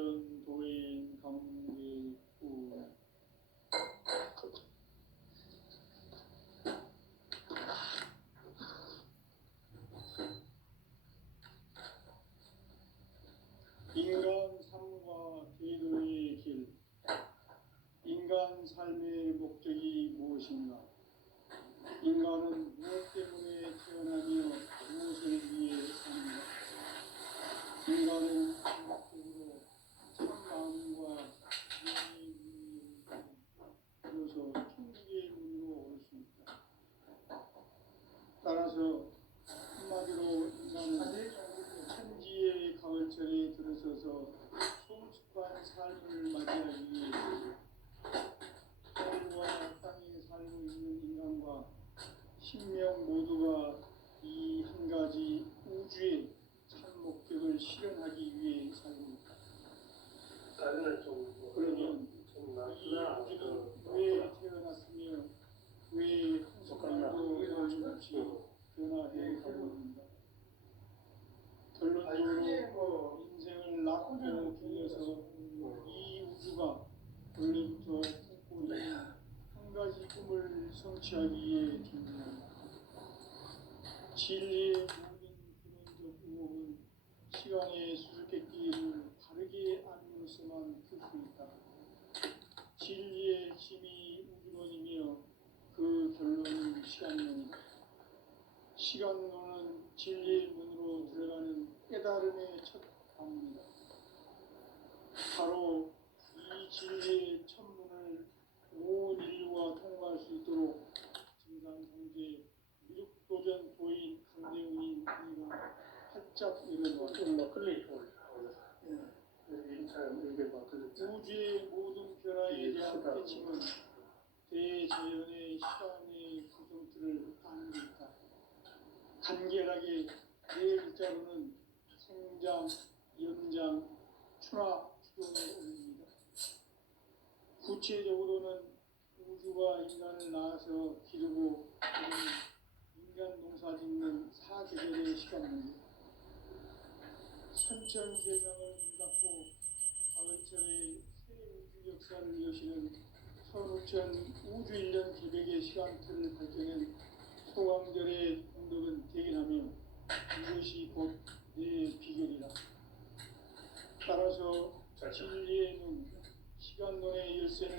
도전 도인 강대구 인간 삶과 기도의 길. 인간 삶의 목적이 무엇인가? 인간은 무엇 때문에 태어나며 무엇을 위해 사는가? 인간은 궁극적으로 참마음과 지혜의 문을 열어서 천국의 문으로 올 수 있다. 따라서 한마디로 인간은 천지의 가을철에 들어서서 성숙한 삶을 맞이하기 위해 하늘과 땅에 살고 있는 인간과 신명 모두가 이 한 가지 우주의 참 목적을 실현하기 위해 살고 있다. 그러면 이 우주는 왜 태어났으며 왜 한순간도 거침없이 변화해 가고 있는가? 결론적으로 인생을 낳고 길러서 이 우주가 원래부터 꿈고 있는 한 가지 꿈을 성취하기 위해 준비한다. 진리의 모든 근원적 의혹은 시간의 수수께끼를 바르게 알면서만 풀 수 있다. 진리의 힘이 우주론이며 그 결론은 시간론이다. 시간론은 진리의 문으로 들어가는 깨달음의 첫 방문이다. 바로 이 진리의 첫 문을 온 인류가 통과할 수 있도록 증산성제 미륵도전 도인 강대훈이 우리가 활짝 열어놓았다. 우주의 모든 변화에 대한 깨침은 대자연의 시간의 구성틀을 아는 데 있다. 간결하게 네 글자로는 생장, 연장, 추나 추동에 올립니다. 구체적으로는 우주가 인간을 낳아서 기르고 인간 농사 짓는 사계절의 시간입니다. 천천세상을 문닫고 가을철에 새 우주 역사를 여시는 선우천 우주 1년 기백의 시간틀을 밝혀낸 소강절의 공덕은 대견하며 이것이 곧 내 비결이다. 따라서 진리의 눈, 시간론의 열쇠는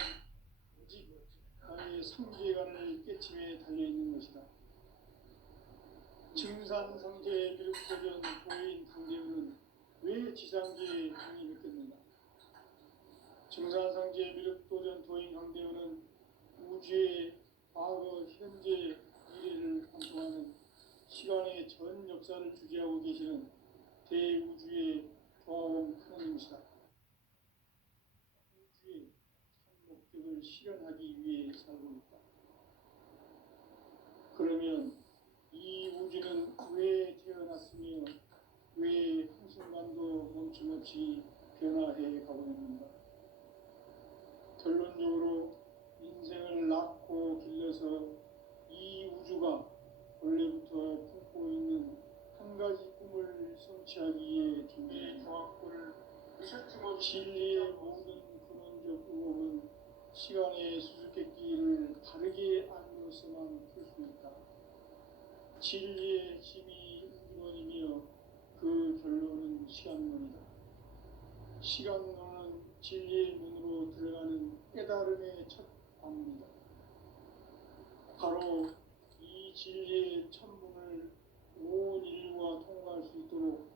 오직 나의 삼계관을 깨침에 달려있는 것이다. 증산상제 미륵도전 도인 강대훈은 왜 지상계에 강림했겠는가? 증산상제 미륵도전 도인 강대훈은 우주의 과거, 현재, 미래를 관통하는 시간의 전 역사를 주재하고 계시는 대우주의 조화원 하나님이시다. 우주의 참 목적을 실현하기 위해 살고 있다. 그러면 이 우주는 왜 태어났으며 왜 한순간도 멈춤없이 변화해 가고 있는가? 결론적으로 인생을 낳고 길러서 이 우주가 원래부터 품고 있는 한 가지 꿈을 성취하기 위해 준비한 조합을 진리의 모든 근원적 의혹은 시간의 수수께끼를 바르게 알면서만 풀 수 있다. 진리의 힘이 우주론이며 그 결론은 시간론이다. 시간론은 진리의 문으로 들어가는 깨달음의 첫 방문이다. 바로 이 진리의 첫 문을 온 인류가 통과할 수 있도록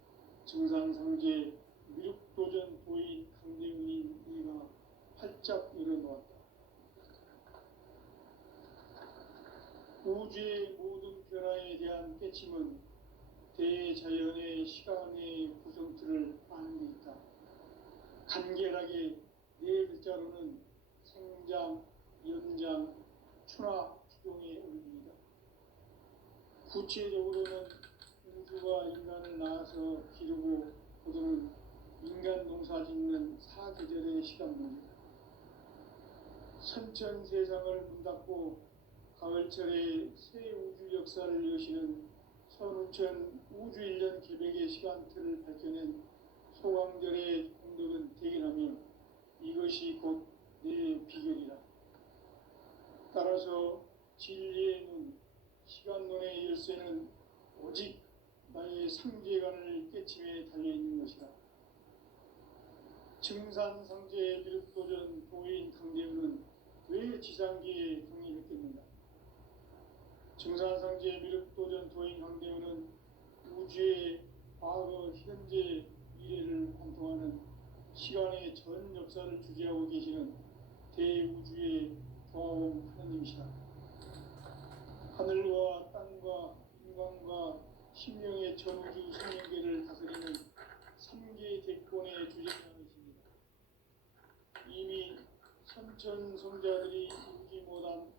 증산상제 미륵도전 도인 강대훈인 우리가 활짝 열어놓았다. 우주의 모든 변화에 대한 깨침은 대자연의 시간의 구성틀을 아는 데 있다. 간결하게 네 글자로는 생장, 연장, 추나 추동에 올립니다. 구체적으로는 우주가 인간을 낳아서 기르고 거두는 인간 농사 짓는 사계절의 시간입니다. 선천세상을 문닫고 가을철에 새 우주 역사를 여시는 선우천 우주 1년 기백의 시간틀을 밝혀낸 소강절의 공덕은 대견합니다. 때침에 달려있는 것이다. 증산상제 미륵도전 도인 강대우는 왜 지상기에 독립했겠는가? 증산상제 미륵도전 도인 강대우는 우주의 과거, 현재, 미래를 관통하는 시간의 전 역사를 주재하고 계시는 대우주의 교화원 하나님이시다. 하늘과 땅과 인간과 심령의 전우주 생명계를 다스리는 3개 대권의 주제자이십니다. 이미 선천성자들이 이루지 못한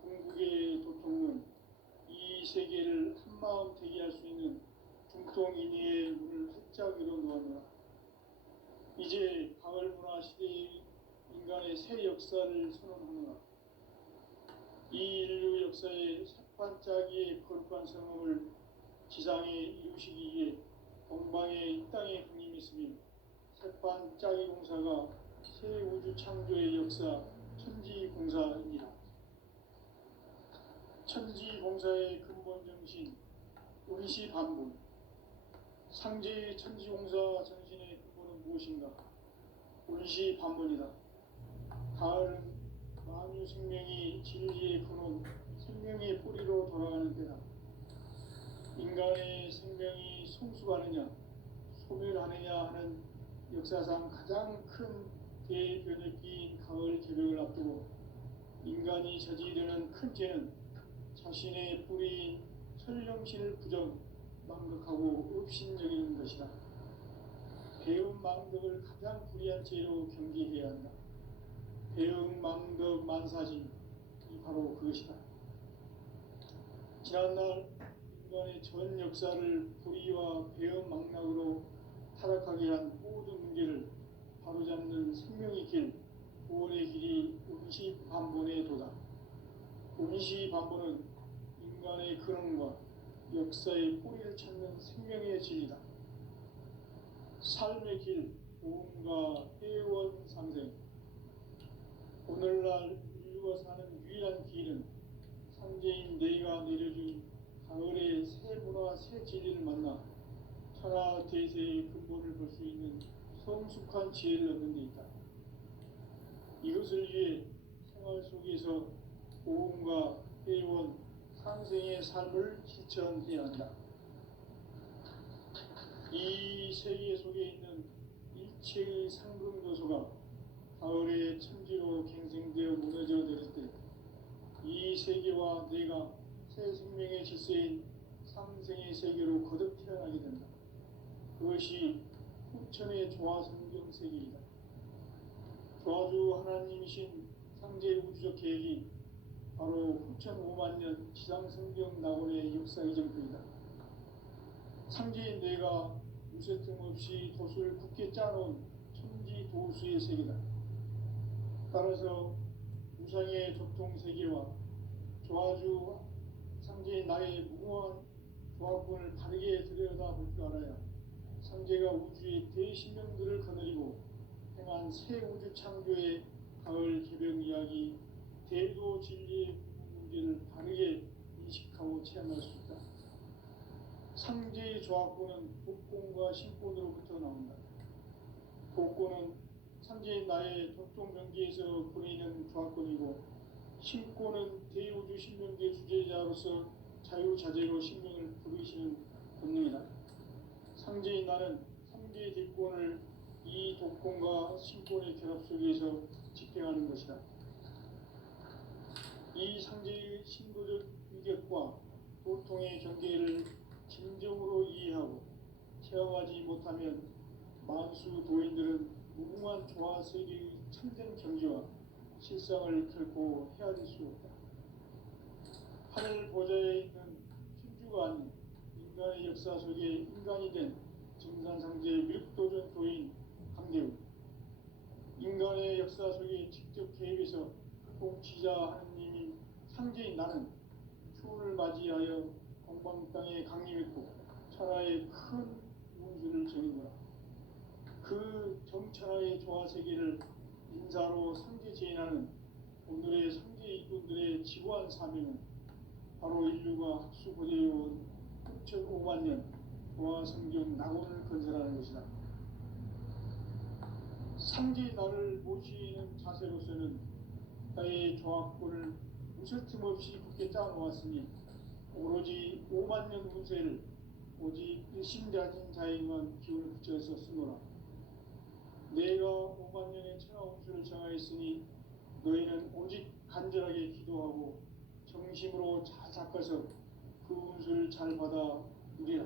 궁극의 도통은 이 세계를 한마음 되게 할 수 있는 중통인의의 문을 활짝 열어놓았노라. 이제 가을 문화 시대의 인간의 새 역사를 선언하노라. 이 인류 역사의 새반짝이의 거룩한 성험을 지상에 이루시기 위해 동방의 이 땅에 강림했으며 새반짝이 공사가 새 우주 창조의 역사 천지공사입니다. 천지공사의 근본 정신 운시반본, 상제의 천지공사 정신의 근본은 무엇인가? 운시반본이다. 가을은 만유 생명이 진리의 근원, 생명의 뿌리로 돌아가는 때다. 인간의 생명이 성숙하느냐, 소멸하느냐 하는 역사상 가장 큰 대변혁기인 가을 개벽을 앞두고 인간이 저지르는 큰 죄는 자신의 뿌리인 설령신을 부정, 망각하고 업신여기는 것이다. 배움 망덕을 가장 불의한 죄로 경계해야 한다. 배움 망덕 만사진이 바로 그것이다. 지난날 인간의 전 역사를 불의와 배움 망락으로 타락하게 한 모든 문제를 바로잡는 생명의 길, 구원의 길이 운시반본의 도다. 운시반본은 인간의 근원과 역사의 뿌리를 찾는 생명의 진리다. 삶의 길, 보험과 회원 상생. 오늘날 인류가 사는 유일한 길은 상제인 내가 내려준 가을의 새 문화, 새 진리를 만나 천하 대세의 근본을 볼 수 있는 성숙한 지혜를 얻는 데 있다. 이것을 위해 생활 속에서 보험과 회원, 상생의 삶을 실천해야 한다. 이 세계 속에 있는 일체의 상급 요소가 가을의 천지로 갱생되어 무너져 내릴 때 이 세계와 내가 새 생명의 질서인 상생의 세계로 거듭 태어나게 된다. 그것이 후천의 조화성경 세계이다. 조화주 하나님이신 상제 우주적 계획이 바로 후천 5만 년 지상성경 낙원의 역사 이정표이다. 상제인 내가 무쇠 틈 없이 돛을 굳게 짜놓은 천지 도수의 세계다. 따라서 우상의 조통 세계와 조화주 상제인 나의 무궁한 조합군을 바르게 들여다볼 줄 알아야 상제가 우주의 대신령들을 거느리고 행한 새 우주 창조의 가을 개벽 이야기, 대도 진리의 문제를 바르게 인식하고 체험할 수 있다. 상제의 조합군은 복권과 신권으로부터 나온다. 복권은 상제인 나의 도통 명기에서 보이는 조합권이고, 신권은 대우주 신명계 주제자로서 자유자재로 신명을 부르시는 본능이다. 상제인 나는 3개의 대권을 이 독권과 신권의 결합 속에서 집행하는 것이다. 이 상제의 신도적 위격과 도통의 경계를 진정으로 이해하고 체험하지 못하면 만수 도인들은 무궁한 조화 세계의 참된 경지와 실상을 결코 헤아릴 수 없다. 하늘 보좌에 있는 천주가 아닌 인간의 역사 속에 인간이 된 증산상제 미륵도전 도인 강대우, 인간의 역사 속에 직접 개입해서 통치자 하느님인 상제인 나는 추운을 맞이하여 공방 땅에 강림했고 천하의 큰 운수를 정인거라. 그 정천하의 조화세계를 인사로 상제 제인하는 오늘의 상제 일꾼들의 지구한 사명은 바로 인류가 학수고대해온 6,500만 년 도화 성경 낙원을 건설하는 것이다. 상제 나를 모시는 자세로서는 나의 조합권을 무설틈 없이 굳게 짜놓았으니 오로지 5만 년 운세를 오직 일심자진 자에게만 기운을 붙여서 쓰노라. 내가 5만 년의 천하 운수를 정하였으니 너희는 오직 간절하게 기도하고 정심으로 잘 닦아서 그 운수를 잘 받아 누리라.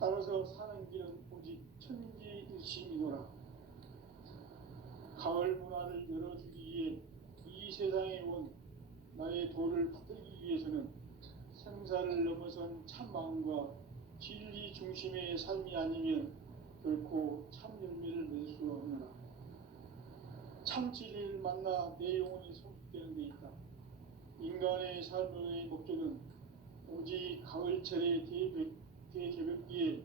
따라서 사는 길은 오직 천지일심이노라. 가을 문화를 열어주기 위해 이 세상에 온 나의 도를 받들기 위해서는 생사를 넘어선 참 마음과 진리 중심의 삶이 아니면 결코 참 열매를 맺을 수 없느라. 참 진리를 만나 내 영혼이 성숙되는 데 있다. 인간의 삶의 목적은 오직 가을철의 대개벽기에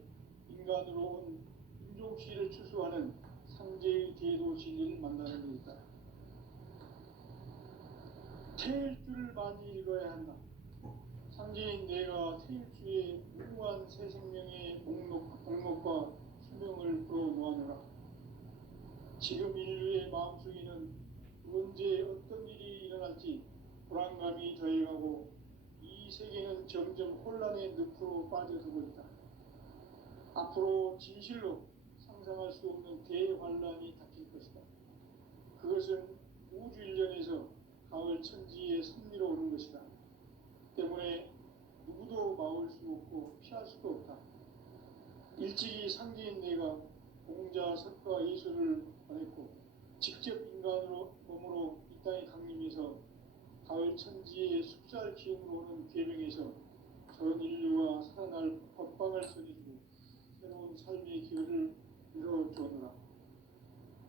인간으로 온 인종시를 추수하는 상제의 대도 진리를 만나는 데 있다. 태일주를 많이 읽어야 한다. 상제인 내가 태일주의 무궁한 새 생명의 목록과 수명을 풀어놓아노라. 지금 인류의 마음속에는 언제 어떤 일이 일어날지 불안감이 더해가고 이 세계는 점점 혼란의 늪으로 빠져들고 있다. 앞으로 진실로 상상할 수 없는 대환란이 닥칠 것이다. 그것은 우주 일련에서 가을 천지의 섭리로 오는 것이다. 때문에 누구도 막을 수 없고 피할 수도 없다. 일찍이 상제인 내가 공자, 석가, 예수를 보냈고 직접 인간으로 몸으로 이 땅에 강림해서 가을 천지의 숲살 기운으로 오는 계명에서 전 인류가 살아날 법방을 써주고 새로운 삶의 기회를 이뤄주었노라.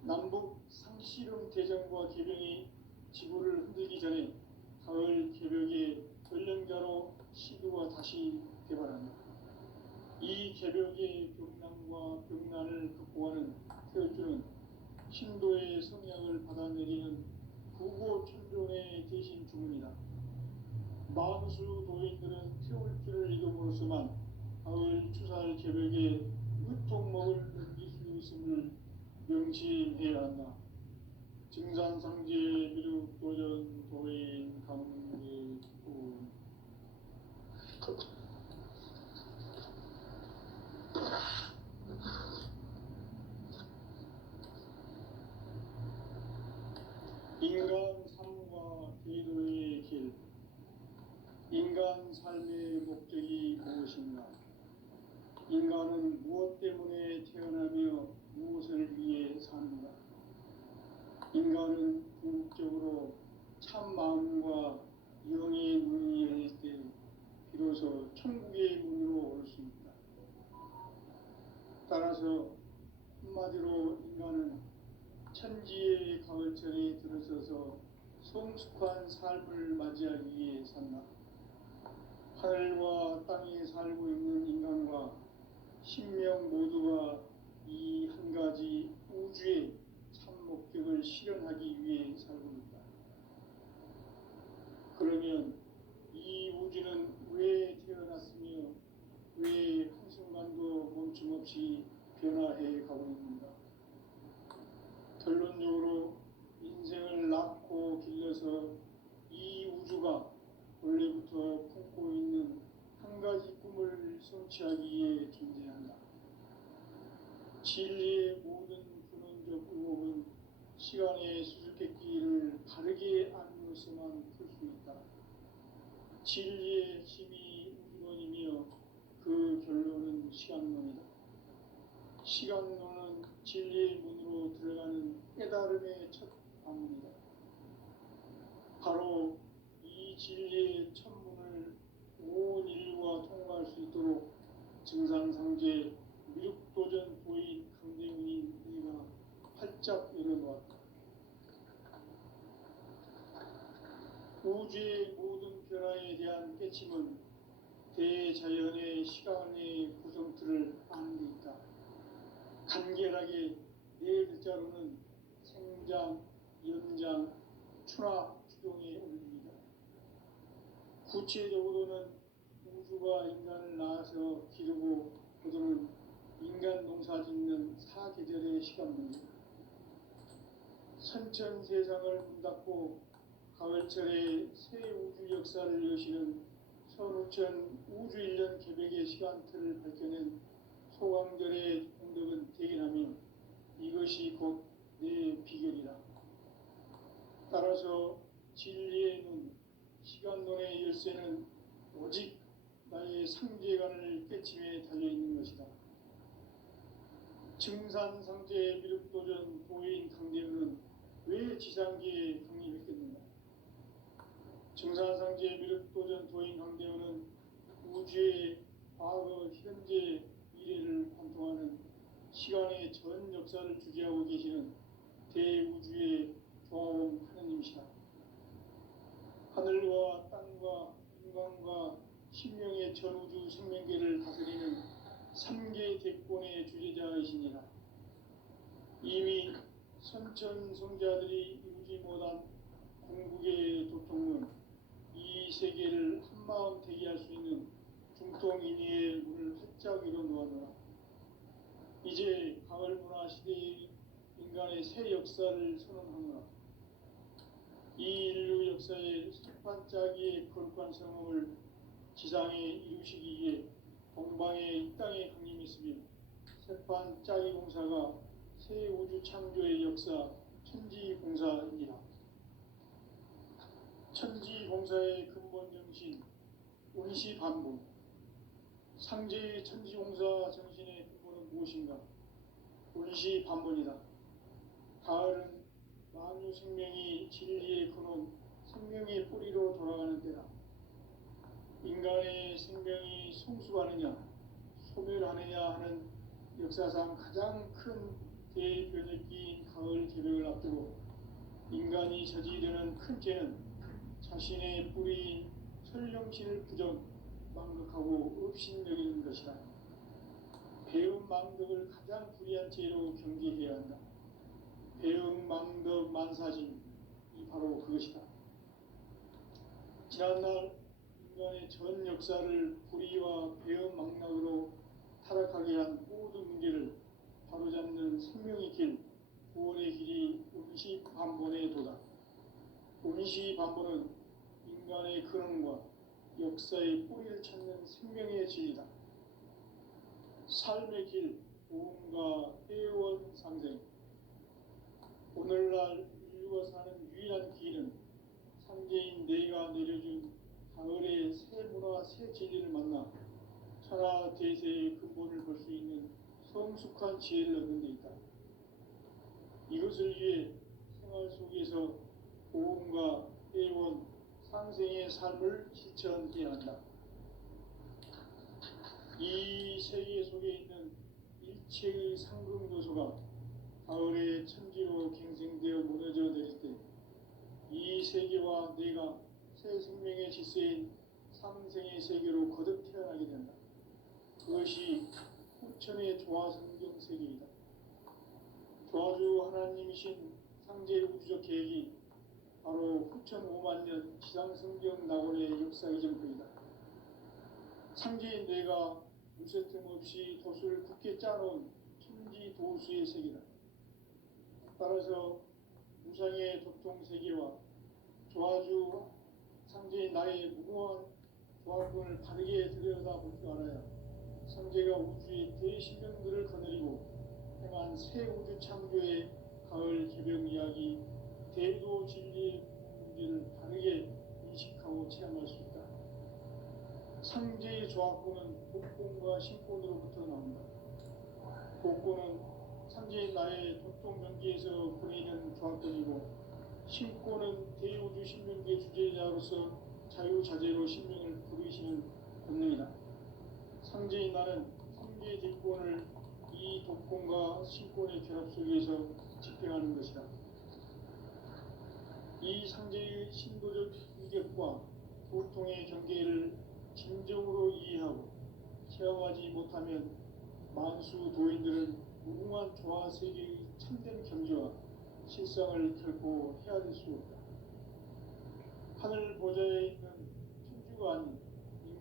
남북 상씨름 대전과 계명이 지구를 흔들기 전에 가을 개벽의 전령자로 시도가 다시 개발한다. 이 개벽의 병난과 병난을 극복하는 태울주는 신도의 성향을 받아내리는 부고천존의 대신 주문이다. 만수 도인들은 태울주를 이름으로서만 가을 추살 개벽의 의통목을 넘길 수 있음을 명심해야 한다. 증산상제 미륵도전 도인 강계군 인간 삶과 대도의 길. 인간 삶의 목적이 무엇인가? 인간은 무엇 때문에 태어나며 무엇을 위해 사는가? 인간은 궁극적으로 참 마음과 영의 문이 열릴 때 비로소 천국의 문으로 올 수 있다. 따라서 한마디로 인간은 천지의 가을철에 들어서서 성숙한 삶을 맞이하기 위해 산다. 하늘과 땅에 살고 있는 인간과 신명 모두가 이 한 가지 우주의 참 목적을 실현하기 위해 살고 있다. 그러면 이 우주는 왜 태어났으며 왜 한순간도 멈춤없이 변화해 가고 있는가? 결론적으로 인생을 낳고 길러서 이 우주가 원래부터 품고 있는 한 가지 꿈을 성취하기 위해 존재한다. 진리의 모든 근원적 의혹은 시간의 수수께끼를 바르게 알므로서만 풀 수 있다. 진리의 힘이 우주론이며 그 결론은 시간론이다. 시간론은 진리의 문으로 들어가는 깨달음의 첫 방문이다. 바로 이 진리의 천문을 온 인류가 통과할 수 있도록 증산상제 미륵도전 도인 강대훈이 우리가 활짝 열어놓았다. 우주의 모든 변화에 대한 깨침은 대자연의 시간의 구성틀을 아는 데 있다. 간결하게 네 글자로는 생장, 연장, 추나 추동의 원리이다. 구체적으로는 우주가 인간을 낳아서 기르고 거두는 인간 농사 짓는 사계절의 시간입니다. 선천 세상을 문 닫고 가을철에 새 우주 역사를 여시는 선우천 우주 1년 개백의 시간틀을 밝혀낸 소강절의 공덕은 대견하며 이것이 곧 내 비결이라. 따라서 진리의 눈, 시간론의 열쇠는 오직 나의 상제관을 깨침에 달려있는 것이다. 증산상제 미륵도전 도인 강대우는 왜 지상계에 강림했겠는가? 증산상제 미륵도전 도인 강대우는 우주의 과거, 현재, 미래를 관통하는 시간의 전 역사를 주재하고 계시는 대우주의 조화원 하느님이시다. 하늘과 땅과 인간과 신명의 전우주 생명계를 다스리는 3계 대권의 주제자이시니라. 이미 선천성자들이 이루지 못한 궁극의 도통은 이 세계를 한마음 대기할 수 있는 중통인의의 문을 활짝 열어놓았노라. 이제 가을 문화 시대의 인간의 새 역사를 선언하노라. 이 인류 역사의 석판짜기의 거룩한 성험을 지상에 이루시기 위해 동방의 이 땅에 강림했으며 석판짜기 공사가 새 우주 창조의 역사 천지공사입니다. 천지공사의 근본 정신 운시반복. 상제의 천지공사 정신의 근본은 무엇인가? 운시반복이다. 가을은 만유 생명이 진리의 근원, 생명의 뿌리로 돌아가는 때다. 인간의 생명이 성숙하느냐, 소멸하느냐 하는 역사상 가장 큰 대변혁기인 가을 개벽을 앞두고 인간이 저지르는 큰 죄는 자신의 뿌리인 설령신을 부정, 망극하고 업신여기는 것이다. 배움 망덕을 가장 불의한 죄로 경계해야 한다. 배움 망덕 만사진이 바로 그것이다. 지난날 인간의 전 역사를 불의와 배움 망락으로 타락하게 한 모든 문제를 바로잡는 생명의 길, 구원의 길이 운시반본의 도다. 운시반본은 인간의 근원과 역사의 뿌리를 찾는 생명의 진리다. 삶의 길, 보험과 회원 상생. 오늘날 인류가 사는 유일한 길은 상제인 내가 내려준 가을의 새 문화, 새 진리를 만나 천하 대세의 근본을 볼 수 있는 성숙한 지혜를 얻는 데 있다. 이것을 위해 생활 속에서 보험과 회원, 상생의 삶을 실천해야 한다. 이 세계 속에 있는 일체의 상극 요소가 가을의 천지로 갱생되어 무너져 내릴 때 이 세계와 내가 새 생명의 질서인 상생의 세계로 거듭 태어나게 된다. 그것이 후천의 조화성경 세계이다. 조화주 하나님이신 상제 우주적 계획이 바로 후천 5만 년 지상성경 낙원의 역사 이전부이다. 상제인 뇌가 무쇠틈 없이 도수를 굳게 짜놓은 천지 도수의 세계다. 따라서 무상의 도통 세계와 조화주 상제인 나의 무궁한 조화권을 바르게 들여다볼 줄 알아야 상제가 우주의 대신령들을 거느리고 행한 새 우주 창조의 가을 개벽 이야기, 대도 진리의 문제를 바르게 인식하고 체험할 수 있다. 상제의 조화권은 복권과 신권으로부터 나온다. 복권은 상제인 나의 도통 명기에서 보내는 조화권이고, 신권은 대우주 신명계 주제자로서 자유자재로 신명을 부르시는 본능이다. 상제인 나는 3계 대권을 이 독권과 신권의 결합 속에서 집행하는 것이다. 이 상제의 신도적 인격과 보통의 경계를 진정으로 이해하고 체험하지 못하면 만수 도인들은 무궁한 조화 세계의 참된 경지와 실상을 결코 헤아릴 수 없다. 하늘 보좌에 있는 천주가 아닌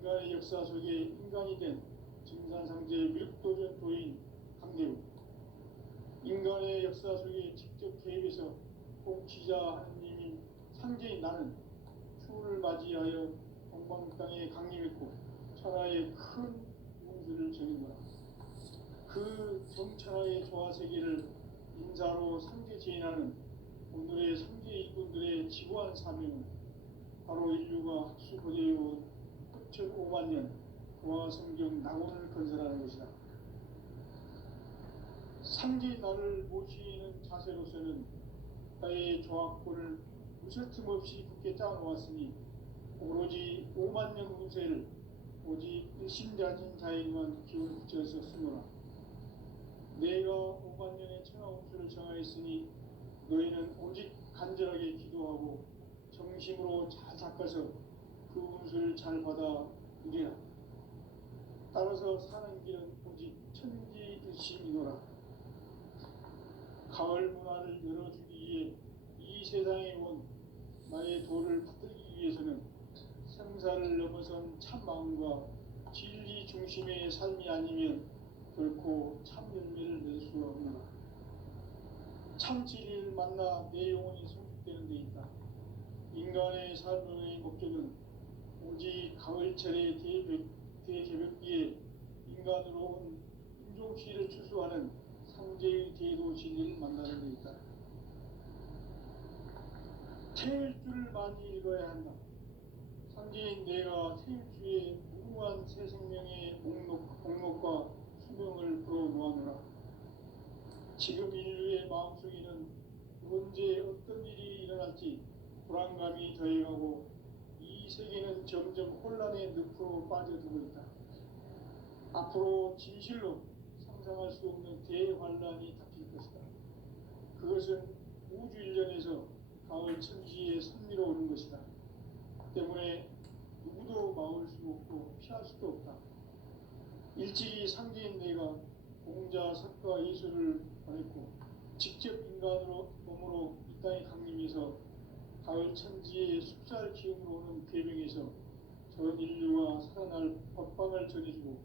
인간의 역사 속에 인간이 된 증산상제의 밀도전 도인 강대우, 인간의 역사 속에 직접 개입해서 통치자 하느님인 상제인 나는 추운을 맞이하여 동방 땅에 강림했고 천하의 큰 운수를 정인노라. 그 정천하의 조화세계를 인사로 상제 제인하는 오늘의 상제 일꾼들의 지구한 사명은 바로 인류가 학수고대해온 9,500만 년 동화 성경 낙원을 건설하는 것이다. 상제인 나를 모시는 자세로서는 나의 조합권을 무슨 틈없이 굳게 짜놓았으니 오로지 5만 년 운세를 오직 일심자진 자에게만 기운을 붙여서 쓰노라. 내가 5만 년의 천하 운수를 정하였으니 너희는 오직 간절하게 기도하고 정심으로 잘 닦아서 그 운수를 잘 받아 누리라. 따라서 사는 길은 오직 천지일심이노라. 가을 문화를 열어주기 위해 이 세상에 온 나의 도를 받들기 위해서는 생사를 넘어선 참 마음과 진리 중심의 삶이 아니면 결코 참 열매를 낼 수가 없노라. 참 진리를 만나 내 영혼이 성숙되는 데 있다. 인간의 삶의 목적은 오직 가을철의 대개벽기에 인간으로 온 인종시를 추수하는 상제의 대도 진리를 만나는 데 있다. 태일주를 많이 읽어야 한다. 상제인 내가 태일주의 무궁한 새 생명의 목록과 수명을 풀어놓아노라. 지금 인류의 마음속에는 언제 어떤 일이 일어날지 불안감이 더해가고 이 세계는 점점 혼란의 늪으로 빠져들고 있다. 앞으로 진실로 상상할 수 없는 대환란이 닥칠 것이다. 그것은 우주 일련에서 가을 천지에 선미로 오는 것이다. 때문에 누구도 막을 수 없고 피할 수도 없다. 일찍이 상제인 내가 공자, 석가, 예수를 보냈고 직접 인간으로 몸으로 이 땅에 강림해서 가을 천지의 숲살 기운으로 오는 궤병에서 전 인류가 살아날 법방을 전해주고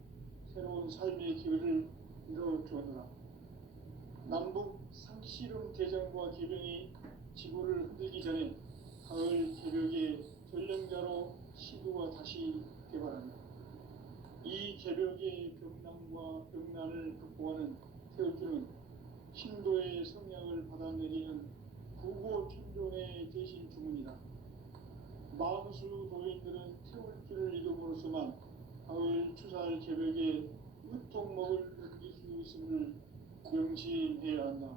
새로운 삶의 기회를 이뤄주었노라. 남북 상씨름 대전과 개병이 지구를 흔들기 전에 가을 개벽의 전령자로 시구가 다시 개발한다. 이 개벽의 병난과 병난을 극복하는 태울주는 신도의 성령을 받아내리는 구고천존의 대신 주문이다. 만수 도인들은 태울주를 이름으로서만 가을 추살 개벽의 으통목을 느낄 수 있음을 명심해야 한다.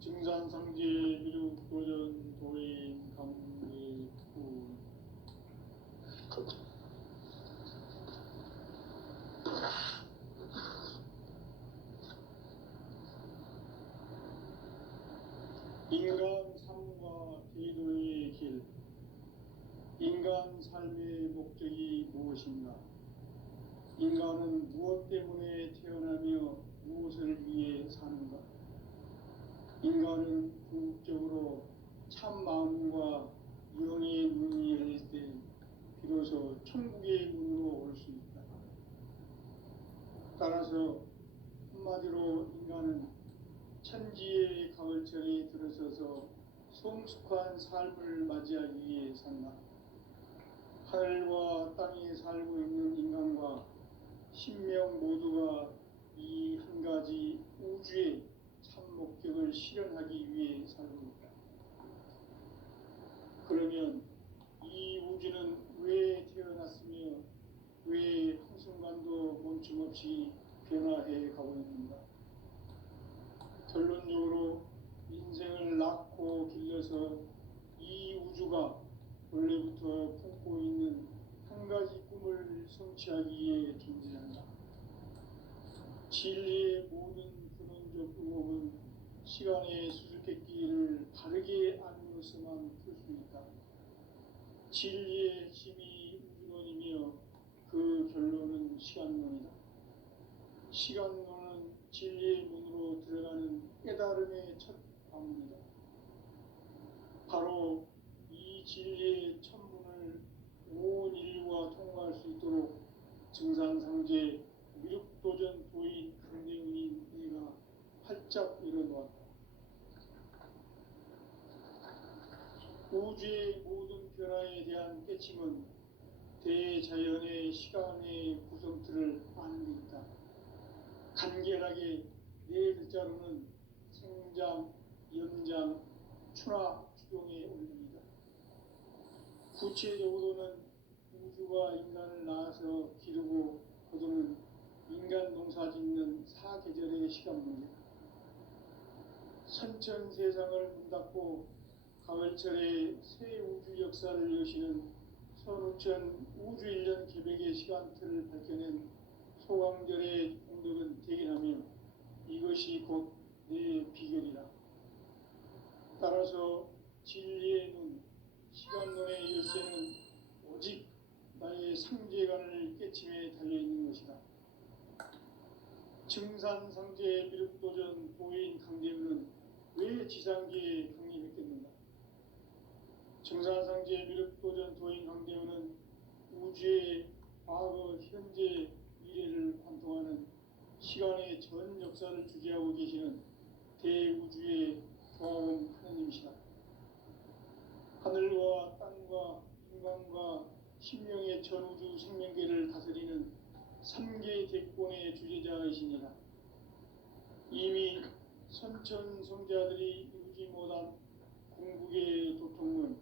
증산상제 미륵도전 도인 강례구 인간 삶과 대도의 길. 인간 삶의 목적이 무엇인가? 인간은 무엇 때문에 태어나며 무엇을 위해 사는가? 인간은 궁극적으로 참 마음과 영의 문이 열릴 때 비로소 천국의 문으로 올 수 있다. 따라서 한마디로 인간은 천지의 가을철에 들어서서 성숙한 삶을 맞이하기 위해 산다. 하늘과 땅에 살고 있는 인간과 신명 모두가 이 한 가지 우주의 참 목적을 실현하기 위해 살고 있다. 그러면 이 우주는 왜 태어났으며 왜 한순간도 멈춤없이 변화해 가고 있는가? 결론적으로 인생을 낳고 길러서 이 우주가 원래부터 품고 있는 한 가지 꿈을 성취하기 위해 존재한다. 진리의 모든 근원적 의혹은 시간의 수수께끼를 바르게 알면서만 풀 수 있다. 진리의 핵심이 우주론이며 그 결론은 시간론이다. 시간론은 진리의 문으로 들어가는 깨달음의 첫 관문이다. 바로 이 진리의 천문을 온 인류가 통과할 수 있도록 증산상제 미륵도전 도인 강대훈이 내가 활짝 일어놓았다. 우주의 모든 변화에 대한 깨침은 대자연의 시간의 구성틀을 아는 데 있다. 간결하게 네 글자로는 생장, 연장, 추나 추동에 올립니다. 구체적으로는 우주가 인간을 낳아서 기르고 거두는 인간 농사 짓는 사계절의 시간 문제, 선천 세상을 문 닫고 가을철에 새 우주 역사를 여시는 선우천 우주 1년 계백의 시간틀을 밝혀낸 소강절의 공덕은 대견하며 이것이 곧 내 비결이라. 따라서 진리의 눈, 시간론의 열쇠는 오직 나의 상제관을 깨침에 달려있는 것이다. 증산상제 미륵도전 도인 강대훈은 왜 지상계에 강림했겠는가? 증산상제 미륵도전 도인 강대훈은 우주의 과거, 현재, 미래를 관통하는 시간의 전 역사를 주재하고 계시는 대우주의 조화원 하느님이시다. 하늘과 땅과 인간과 신명의 전우주 생명계를 다스리는 3개 대권의 주제자이시니라. 이미 선천성자들이 이루지 못한 궁극의 도통은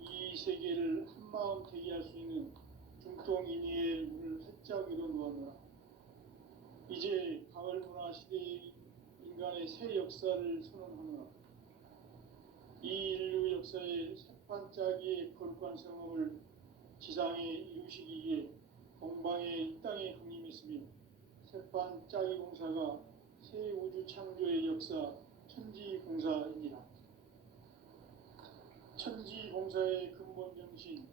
이 세계를 한마음 되게 할 수 있는 중통인의의 문을 활짝 열어놓았노라. 이제 가을 문화 시대의 인간의 새 역사를 선언하노라. 이 인류 역사의 새판짜기의 거룩한 성험을 지상에 이루시기 위해 동방의 이 땅에 강림했으며 새판짜기 공사가 새 우주 창조의 역사 천지공사입니다. 천지공사의 근본 정신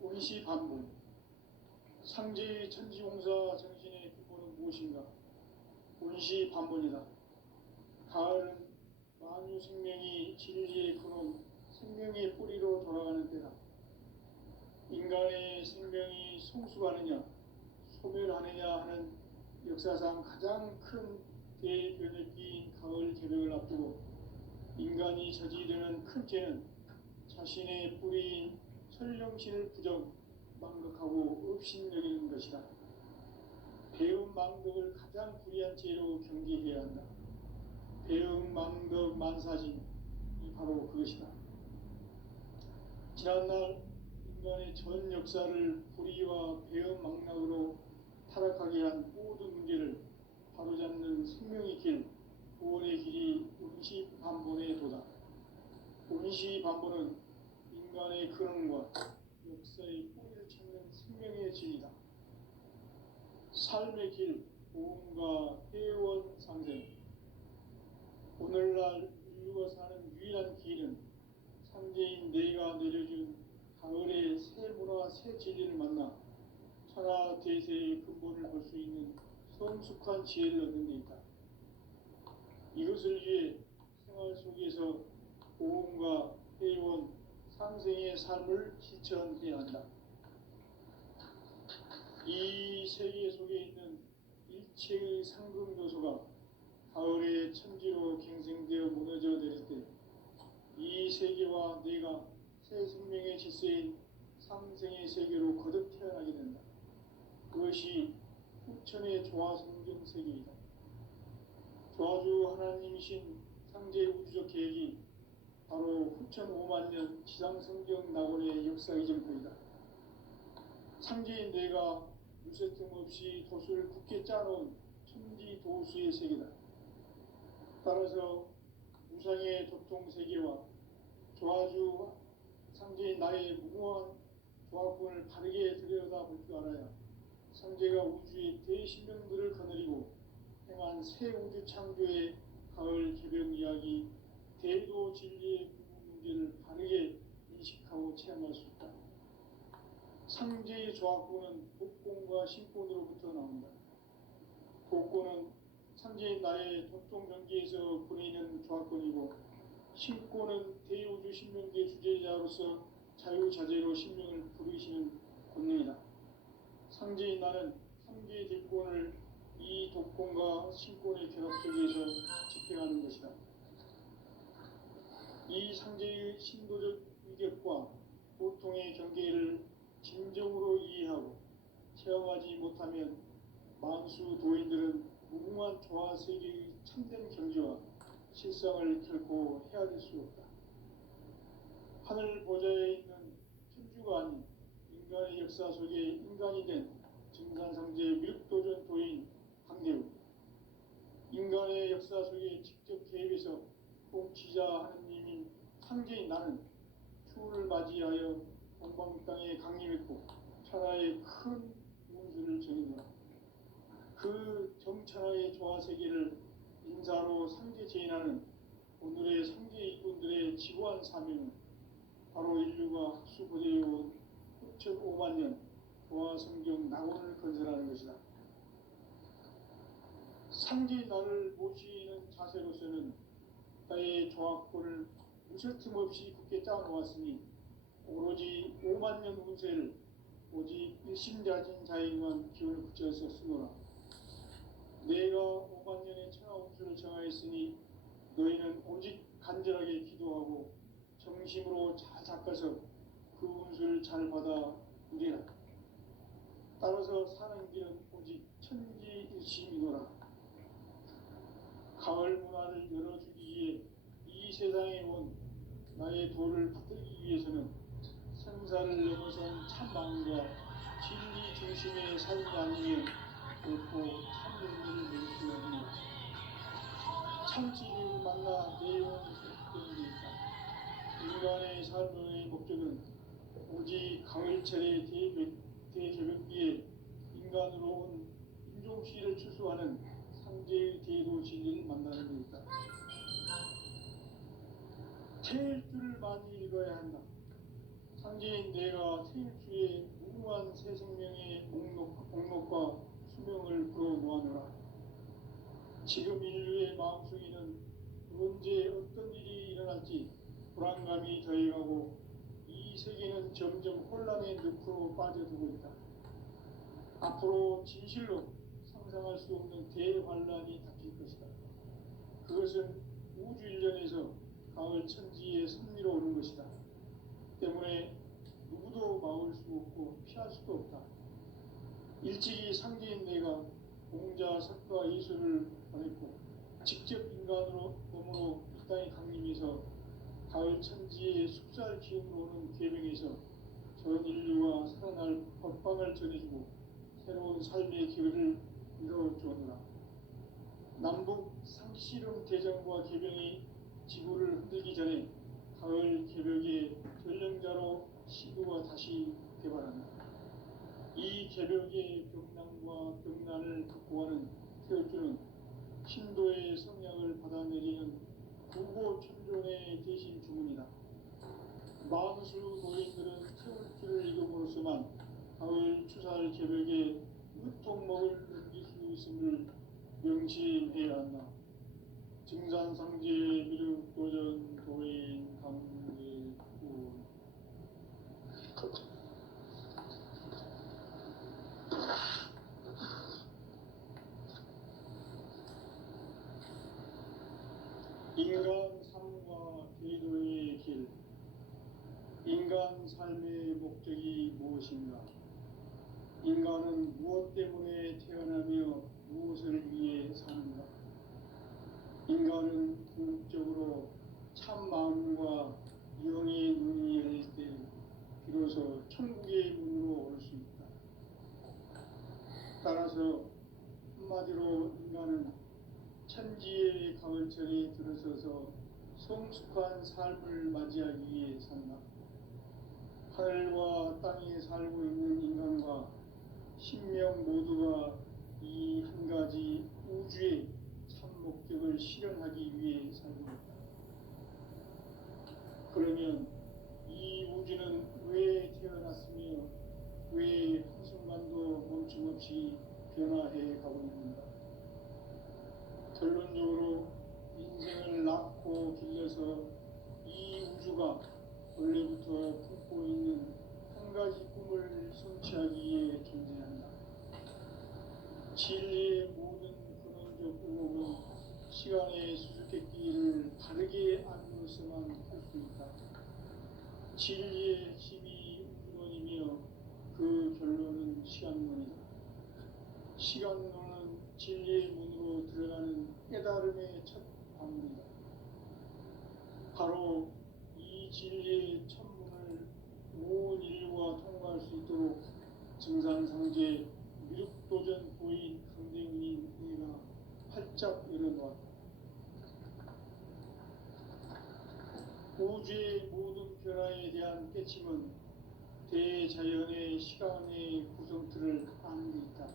운시반본, 상제의 천지공사 정신의 근본은 무엇인가? 운시반본이다. 가을은 만유 생명이 진리의 근원, 생명의 뿌리로 돌아가는 때다. 인간의 생명이 성숙하느냐, 소멸하느냐 하는 역사상 가장 큰 대변혁기인 가을 개벽을 앞두고 인간이 저지르는 큰 죄는 자신의 뿌리인 설령신을 부정, 망덕하고 업신여기는 것이다. 배음 망덕을 가장 불의한 죄로 경계해야 한다. 배음 망덕 만사진이 바로 그것이다. 지난날 인간의 전 역사를 불의와 배음 망락으로 타락하게 한 모든 문제를 바로잡는 생명의 길, 구원의 길이 운시반본의 도다. 운시반본은 인간의 근원과 역사의 뿌리를 찾는 생명의 진리다. 삶의 길, 보험과 회원 상생. 오늘날 인류가 사는 유일한 길은 상제인 내가 내려준 가을의 새 문화, 새 진리를 만나 천하 대세의 근본을 볼 수 있는 성숙한 지혜를 얻는 데 있다. 이것을 위해 생활 속에서 보험과 회원, 상생의 삶을 실천해야 한다. 이 세계 속에 있는 일체의 상금 요소가 가을의 천지로 갱생되어 무너져 내릴 때 이 세계와 내가 새 생명의 질서인 상생의 세계로 거듭 태어나게 된다. 그것이 후천의 조화성경 세계이다. 조화주 하나님이신 상제 우주적 계획이 바로 후천 5만년 지상성경 낙원의 역사 이전표이다. 상제인 내가 유세 틈없이 도수를 굳게 짜놓은 천지도수의 세계다. 따라서 무상의 도통세계와 조화주 상제인 나의 무모한 조화권을 바르게 들여다볼 줄 알아야 상제가 우주의 대신명들을 거느리고 행한 새 우주 창조의 가을 개벽 이야기, 대도 진리의 문제를 바르게 인식하고 체험할 수 있다. 상제의 조화권은 복권과 신권으로부터 나온다. 복권은 상제인 나의 도통경계에서 보내는 조화권이고 신권은 대우주 신명계 주제자로서 자유자재로 신명을 부르시는 권능이다. 상제인 나는 3개 대권을 이 독권과 신권의 결합 속에서 집행하는 것이다. 이 상제의 신도적 위격과 고통의 경계를 진정으로 이해하고 체험하지 못하면 만수 도인들은 무궁한 조화 세계의 참된 경지와 실상을 결코 헤아릴 수 없다. 하늘 보좌에 있는 천주가 아닌 인간의 역사 속에 인간이 된 증산상제 미륵도전 도인 강대우, 인간의 역사 속에 직접 개입해서 통치자 하느님인 상제인 나는 추운을 맞이하여 동방 땅에 강림했고 천하의 큰 운수를 정했노라. 그 정천하의 조화세계를 인사로 상제 제인하는 오늘의 상제 일꾼들의 지고한 사명은 바로 인류가 학수고대해온 6,500만 년 조화성경 낙원을 건설하는 것이다. 상제 나를 모시는 자세로서는 나의 조화권을 무설틈 없이 굳게 짜놓았으니 오로지 5만 년 운세를 오직 일심자진 자에게만 기운을 붙여서 쓰노라. 내가 5만 년의 천하 운수를 정하였으니 너희는 오직 간절하게 기도하고 정심으로 잘 닦아서 그 운수를 잘 받아 누리라. 따라서 사는 길은 오직 천지일심이노라. 가을 문화를 열어주기 위해 이 세상에 온 나의 도를 받들기 위해서는 생사를 넘어선 참마음과 진리 중심의 삶이 아니면 결코 참연기를 낼 수 없는 참진리를 만나 내 영혼이 소속되는 데 있다. 인간의 삶의 목적은 오직 가을철의 대개벽기에 인간으로 온 인종시를 추수하는 상제의 대도 진리를 만나는 데 있다. 태일주를 많이 읽어야 한다. 상제인 내가 태일주의 무궁한 새 생명의 목록과 수명을 풀어놓아노라. 지금 인류의 마음속에는 언제 어떤 일이 일어날지 불안감이 더해가고 이 세계는 점점 혼란의 늪으로 빠져들고 있다. 앞으로 진실로 상상할 수 없는 대환란이 닥칠 것이다. 그것은 우주 일련에서 가을 천지의 섭리로 오는 것이다. 때문에 누구도 막을 수 없고 피할 수도 없다. 일찍이 상제인 내가 공자, 석가, 예수를 보냈고 직접 인간으로 몸으로 이 땅에 강림해서 가을 천지의 숲살 기운으로 오는 계명에서 전 인류와 살아날 법방을 전해주고 새로운 삶의 기회를 이뤄주었노라. 남북 상씨름 대전과 계명이 지구를 흔들기 전에 가을 개벽의 전령자로 시구가 다시 개발한다. 이 개벽의 벽난과 벽난을 극복하는 태울주는 신도의 성향을 받아내리는 구보 천종의 대신 주문이다. 만수 노인들은 태울주를 읽음으로써만 가을 추살 개벽의 으통목을 넘길 수 있음을 명심해야 한다. 증산상제 미륵도전 도인 강대우. 인간 삶과 대도의 길. 인간 삶의 목적이 무엇인가? 인간은 무엇 때문에 태어나며 무엇을 위해 사는가? 인간은 궁극적으로 참 마음과 영의 눈이 열릴 때 비로소 천국의 문으로 올 수 있다. 따라서 한마디로 인간은 천지의 가을철에 들어서서 성숙한 삶을 맞이하기 위해 산다. 하늘과 땅에 살고 있는 인간과 신명 모두가 이 한 가지 우주의 참 목적을 실현하기 위해 살고 있다. 그러면 이 우주는 왜 태어났으며 왜 한순간도 멈춤없이 변화해 가고 있는가? 결론적으로 인생을 낳고 길러서 이 우주가 원래부터 품고 있는 한 가지 꿈을 성취하기 위해 존재한다. 진리의 모든 근원적 의혹은 시간의 수수께끼를 바르게 알고서만 할 수 있다. 진리의 힘이 우주론이며 그 결론은 시간론이다. 시간론은 진리의 문으로 들어가는 깨달음의 첫 방문이다. 바로 이 진리의 천문을 온 인류가 통과할 수 있도록 증산상제 미륵도전 고인 강대훈이 내가 활짝 열어놓았다. 우주의 모든 변화에 대한 깨침은 대자연의 시간의 구성틀을 아는 데 있다.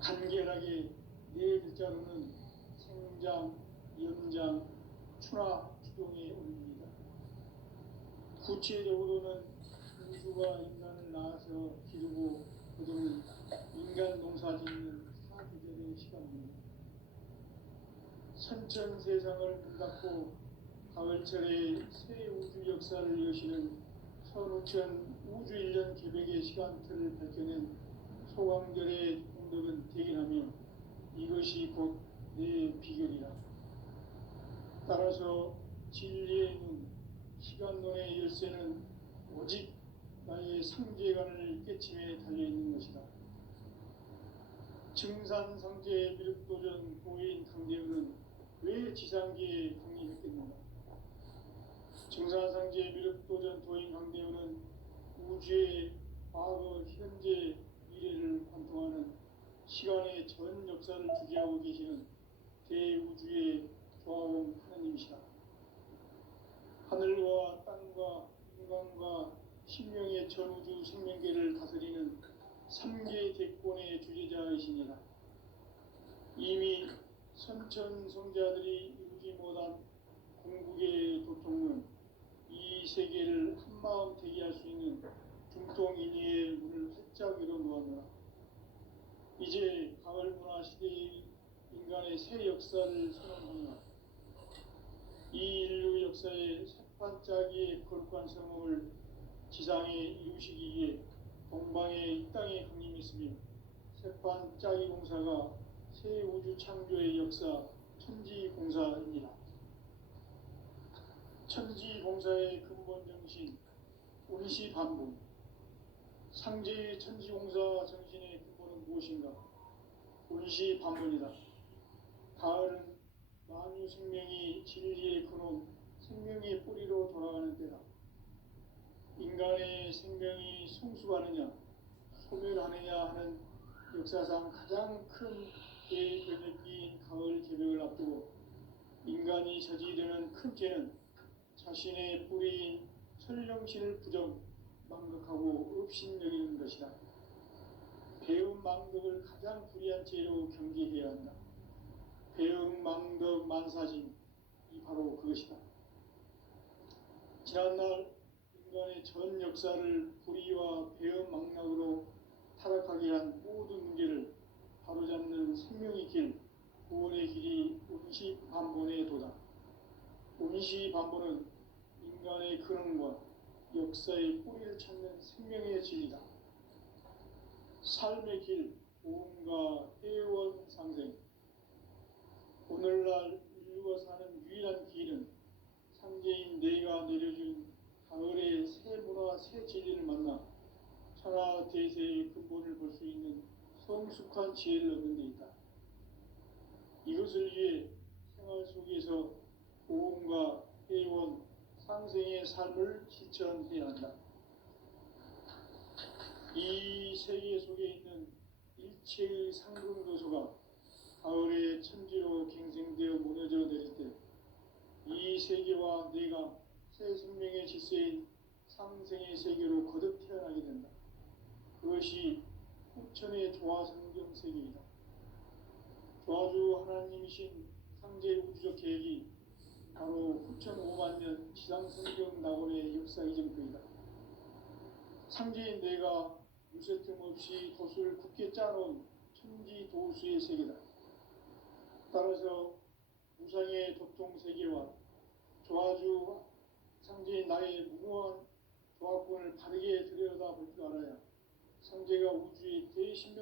간결하게 네 글자로는 생장, 연장, 추나 추동의 원리이다. 구체적으로는 우주가 인간을 낳아서 기르고 거두는 인간 농사 짓는 사계절의 시간입니다. 선천세상을 문 닫고 가을철에 새 우주 역사를 여시는 선우천 우주 1년 계백의 시간틀을 밝혀낸 소강절의 공덕은 대견하며 이것이 곧 내 비결이라. 따라서 진리의 눈, 시간론의 열쇠는 오직 나의 상제관을 깨침에 달려있는 것이다. 증산상제 미륵도전 고인 강대훈은 왜 지상계에 강림했겠는가? 증산상제 미륵도전 도인 강대훈은 우주의 과거, 현재, 미래를 관통하는 시간의 전 역사를 주재하고 계시는 대우주의 조화원 하나님이시다. 하늘과 땅과 인간과 신명의 전우주 생명계를 다스리는 3계 대권의 주재자이시니라. 이미 선천성자들이 이루지 못한 궁극의 도통은 이 세계를 한마음 되게 할 수 있는 중통인의의 문을 활짝 열어놓았노라. 이제 가을 문화 시대의 인간의 새 역사를 선언하노라. 이 인류 역사의 새반짝이의 거룩한 성공을 지상에 이루시기 위해 동방의 이 땅에 강림했으며 새반짝이 공사가 새 우주 창조의 역사 천지공사입니다. 천지공사의 근본 정신 운시반분. 상제의 천지공사 정신의 근본은 무엇인가? 운시반분이다. 가을은 만유 생명이 진리의 근원, 생명의 뿌리로 돌아가는 때다. 인간의 생명이 성숙하느냐, 소멸하느냐 하는 역사상 가장 큰 대변혁기인 가을 개벽을 앞두고 인간이 저지르는 큰 죄는 자신의 뿌리인 설령신을 부정, 망극하고 업신여기는 것이다. 배움 망덕을 가장 불의한 죄로 경계해야 한다. 배움 망덕 만사진이 바로 그것이다. 지난날 인간의 전 역사를 불의와 배움 망락으로 타락하게 한 모든 문제를 바로잡는 생명의 길, 구원의 길이 운시반본의 도다. 운시반본은 인간의 근원과 역사의 뿌리를 찾는 생명의 진리다. 삶의 길, 보험과 회원 상생. 오늘날 인류가 사는 유일한 길은 상제인 내가 내려준 가을의 새 문화, 새 진리를 만나 천하 대세의 근본을 볼 수 있는 성숙한 지혜를 얻는 데 있다. 이것을 위해 생활 속에서 보험과 회원, 상생의 삶을 실천해야 한다. 이 세계 속에 있는 일체의 상승도소가 가을의 천지로 갱생되어 무너져 내릴 때 이 세계와 내가 새 생명의 질서인 상생의 세계로 거듭 태어나게 된다. 그것이 후천의 조화성경 세계이다. 조화주 하나님이신 상제 우주적 계획이 바로 후천 5만년 지상성경 낙원의 역사 이정표이다. 상제인 내가 유세틈 없이 도수를 굳게 짜놓은 천지 도수의 세계다. 따라서 무상의 도통 세계와 조화주 상제인 나의 무모한 조화권을 바르게 들여다볼 줄 알아야 상제가 우주의 대신명